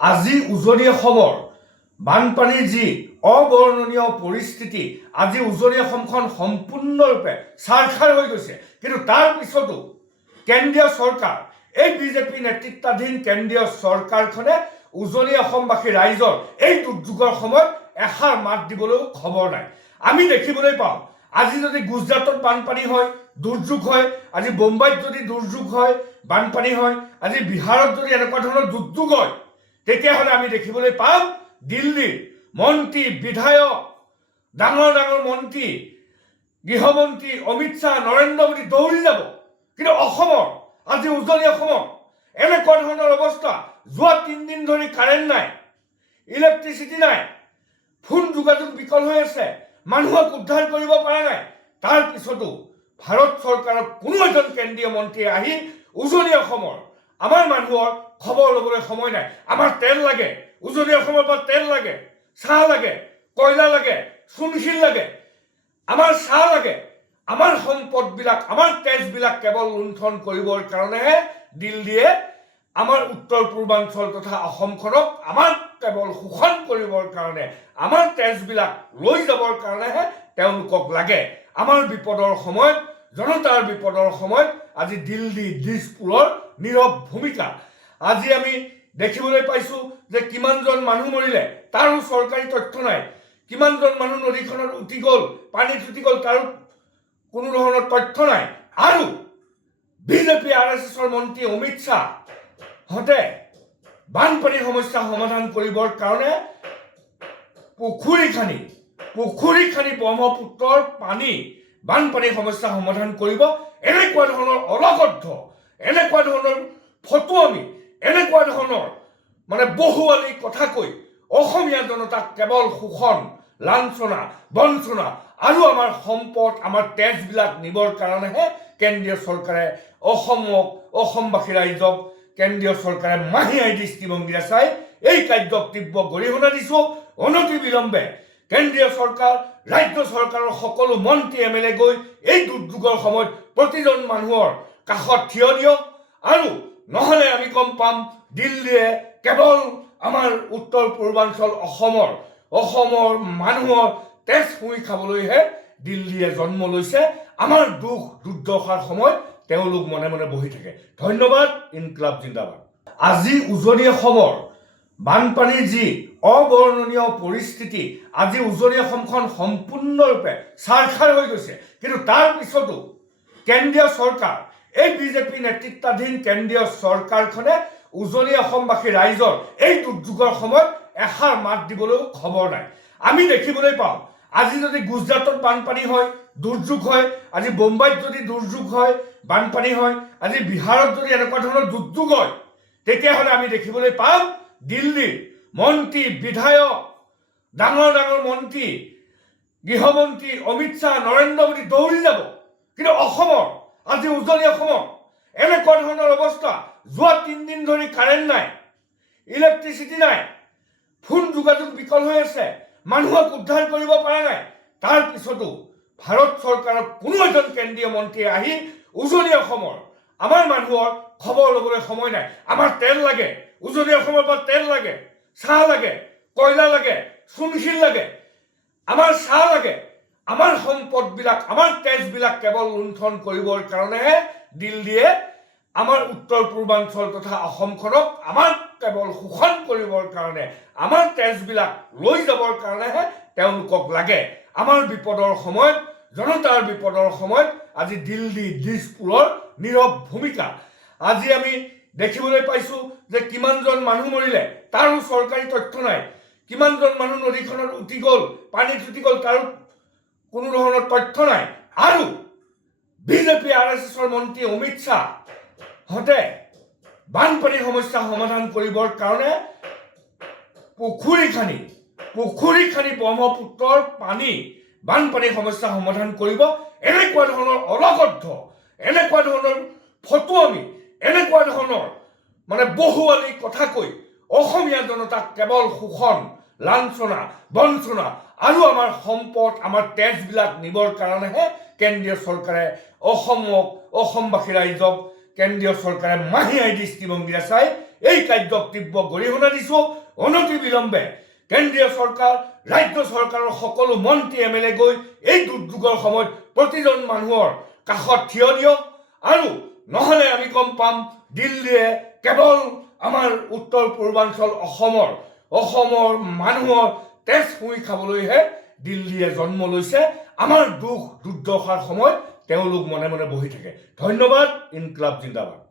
আজি উজনি অসমৰ বানপানীৰ যি অবৰ্ণনীয় পৰিস্থিতি, আজি উজনি অসমখন সম্পূৰ্ণৰূপে ছাৰখাৰ হৈ গৈছে। কিন্তু তাৰ পিছতো কেন্দ্ৰীয় চৰকাৰ, এই বিজেপি নেতৃত্বাধীন কেন্দ্ৰীয় চৰকাৰখনে উজনি অসমবাসী ৰাইজৰ এই দুৰ্যোগৰ সময়ত এষাৰ মাত দিবলৈও খবৰ নাই। আমি দেখিবলৈ পাওঁ, আজি যদি গুজৰাটত বানপানী হয়, দুৰ্যোগ হয়, আজি বোম্বাইত যদি দুৰ্যোগ হয়, বানপানী হয়, আজি বিহাৰত যদি এনেকুৱা ধৰণৰ দুৰ্যোগ হয়, তেতিয়াহ'লে আমি দেখিবলৈ পাম দিল্লীৰ মন্ত্ৰী, বিধায়ক, ডাঙৰ ডাঙৰ মন্ত্ৰী, গৃহমন্ত্ৰী অমিত শ্বাহ, নৰেন্দ্ৰ মোদী দৌৰি যাব। কিন্তু অসমৰ, আজি উজনি অসমৰ এনেকুৱা ধৰণৰ অৱস্থা, যোৱা 3 দিন ধৰি কাৰেণ্ট নাই, ইলেক্ট্ৰিচিটি নাই, ফোন যোগাযোগ বিকল হৈ আছে, মানুহক উদ্ধাৰ কৰিব পৰা নাই। তাৰ পিছতো ভাৰত চৰকাৰৰ কোনো এজন কেন্দ্ৰীয় মন্ত্ৰীয়ে আহি উজনি অসমৰ আমাৰ মানুহৰ খবৰ ল'বলৈ সময় নাই। আমাৰ তেল লাগে, উজনি অসমৰ পৰা তেল লাগে, চাহ লাগে, কয়লা লাগে, চূণশিল লাগে, আমাৰ চাহ লাগে, আমাৰ সম্পদবিলাক, আমাৰ তেজবিলাক কেৱল লুণ্ঠন কৰিবৰ কাৰণেহে দিল্লীয়ে আমাৰ উত্তৰ পূৰ্বাঞ্চল তথা অসমখনক আমাৰ কেৱল শোষণ কৰিবৰ কাৰণে, আমাৰ তেজবিলাক লৈ যাবৰ কাৰণেহে তেওঁলোকক লাগে। আমাৰ বিপদৰ সময়ত, জনতাৰ বিপদৰ সময়ত আজি দিল্লী, দিছপুৰৰ নীৰৱ ভূমিকা। আজি আমি দেখিবলৈ পাইছোঁ যে কিমানজন মানুহ মৰিলে তাৰো চৰকাৰী তথ্য নাই, কিমানজন মানুহ নদীখনত উটি গ'ল, পানীত উটি গ'ল, তাৰো কোনো ধৰণৰ তথ্য নাই। আৰু বিজেপি RSSৰ মন্ত্ৰী অমিত শ্বাহ হতে বানপানীৰ সমস্যা সমাধান কৰিবৰ কাৰণে পুখুৰী খানি ব্ৰহ্মপুত্ৰৰ পানী বানপানীৰ সমস্যা সমাধান কৰিব, এনেকুৱা ধৰণৰ অলগদ্ধ, এনেকুৱা ধৰণৰ ফটুৱামি, এনেকুৱা ধৰণৰ বহুৱালি কথা কৈ অসমীয়া জনতাক কেৱল শোষণ, লাঞ্ছনা, বঞ্চনা আৰু আমাৰ সম্পদ, আমাৰ তেজবিলাক নিবৰ কাৰণেহে কেন্দ্ৰীয় চৰকাৰে অসমক, অসমবাসী ৰাইজক কেন্দ্ৰীয় চৰকাৰে মাহিয়াই দৃষ্টিভংগীৰে চাই এই কাৰ্যক তীব্ৰ গৰিহণা দিছোঁ। অনতি বিলম্বে কেন্দ্ৰীয় চৰকাৰ, ৰাজ্য চৰকাৰৰ সকলো মন্ত্ৰী MLA গৈ এই দুৰ্যোগৰ সময়ত প্ৰতিজন মানুহৰ কাষত থিয় দিয়ক। আৰু নহ'লে আমি গম পাম দিল্লীয়ে কেৱল আমাৰ উত্তৰ পূৰ্বাঞ্চল অসমৰ মানুহৰ তেজ শুই খাবলৈহে দিল্লীয়ে জন্ম লৈছে। আমাৰ দুখ দুৰ্দশাৰ সময়ত তেওঁলোক মনে মনে বহি থাকে। ধন্যবাদ। ইনকলাব জিন্দাবাদ। আজি উজনি অসমৰ বানপানীৰ যি অবৰ্ণনীয় পৰিস্থিতি, আজি উজনি অসমখন সম্পূৰ্ণৰূপে ছাৰখাৰ হৈ গৈছে। কিন্তু তাৰ পিছতো কেন্দ্ৰীয় চৰকাৰ, এই বিজেপি নেতৃত্বাধীন কেন্দ্ৰীয় চৰকাৰখনে উজনি অসমবাসী ৰাইজৰ এই দুৰ্যোগৰ সময়ত এষাৰ মাত দিবলৈও খবৰ নাই। আমি দেখিবলৈ পাওঁ, আজি যদি গুজৰাটত বানপানী হয়, দুৰ্যোগ হয়, আজি বোম্বাইত যদি দুৰ্যোগ হয়, বানপানী হয়, আজি বিহাৰত যদি এনেকুৱা ধৰণৰ দুৰ্যোগ হয়, তেতিয়াহ'লে আমি দেখিবলৈ পাম দিল্লীৰ মন্ত্ৰী, বিধায়ক, ডাঙৰ ডাঙৰ মন্ত্ৰী, গৃহমন্ত্ৰী অমিত শ্বাহ, নৰেন্দ্ৰ মোদী দৌৰি যাব। কিন্তু অসমৰ, আজি উজনি অসমৰ এনেকুৱা ধৰণৰ অৱস্থা, যোৱা 3 দিন ধৰি কাৰেণ্ট নাই, ইলেক্ট্ৰিচিটি নাই, ফোন যোগাযোগ বিকল হৈ আছে, মানুহক উদ্ধাৰ কৰিব পৰা নাই। তাৰ পিছতো ভাৰত চৰকাৰৰ কোনো এজন কেন্দ্ৰীয় মন্ত্ৰীয়ে আহি উজনি অসমৰ আমাৰ মানুহৰ খবৰ ল'বলৈ সময় নাই। আমাৰ তেল লাগে, উজনি অসমৰ পৰা তেল লাগে, চাহ লাগে, কয়লা লাগে, চূণশিল লাগে, আমাৰ চাহ লাগে, আমাৰ সম্পদবিলাক, আমাৰ তেজবিলাক কেৱল লুণ্ঠন কৰিবৰ কাৰণেহে দিল্লীয়ে আমাৰ উত্তৰ পূৰ্বাঞ্চল তথা অসমখনক আমাৰ কেৱল শোষণ কৰিবৰ কাৰণে, আমাৰ তেজবিলাক লৈ যাবৰ কাৰণেহে তেওঁলোকক লাগে। আমাৰ বিপদৰ সময়ত, জনতাৰ বিপদৰ সময়ত আজি দিল্লী, দিছপুৰৰ নীৰৱ ভূমিকা। আজি আমি দেখিবলৈ পাইছোঁ যে কিমানজন মানুহ মৰিলে তাৰো চৰকাৰী তথ্য নাই, কিমানজন মানুহ নদীখনত উটি গ'ল, পানীত উটি গ'ল, তাৰো কোনো ধৰণৰ তথ্য নাই। আৰু বিজেপি RSSৰ মন্ত্ৰী অমিত শ্বাহ হতে বানপানীৰ সমস্যা সমাধান কৰিবৰ কাৰণে পুখুৰী খানি ব্ৰহ্মপুত্ৰৰ পানী বানপানীৰ সমস্যা সমাধান কৰিব, এনেকুৱা ধৰণৰ অলগদ্ধ, এনেকুৱা ধৰণৰ ফটুৱামি, এনেকুৱা ধৰণৰ বহুৱালি কথা কৈ অসমীয়া জনতাক কেৱল শোষণ, লাঞ্ছনা, বঞ্চনা আৰু আমাৰ সম্পদ, আমাৰ তেজবিলাক নিবৰ কাৰণেহে কেন্দ্ৰীয় চৰকাৰে অসমক, অসমবাসী ৰাইজক কেন্দ্ৰীয় চৰকাৰে মাহিয়াই দৃষ্টিভংগীৰে চাই এই কাৰ্যক তীব্ৰ গৰিহণা দিছোঁ। অনতি বিলম্বে কেন্দ্ৰীয় চৰকাৰ, ৰাজ্য চৰকাৰৰ সকলো মন্ত্ৰী MLA গৈ এই দুৰ্যোগৰ সময়ত প্ৰতিজন মানুহৰ কাষত থিয় দিয়ক। আৰু নহ'লে আমি গম পাম দিল্লীয়ে কেৱল আমাৰ উত্তৰ পূৰ্বাঞ্চল অসমৰ মানুহৰ তেজ শুই খাবলৈহে দিল্লীয়ে জন্ম লৈছে। আমাৰ দুখ দুৰ্দশাৰ সময়ত তেওঁলোক মনে মনে বহি থাকে। ধন্যবাদ। ইনকলাব জিন্দাবাদ।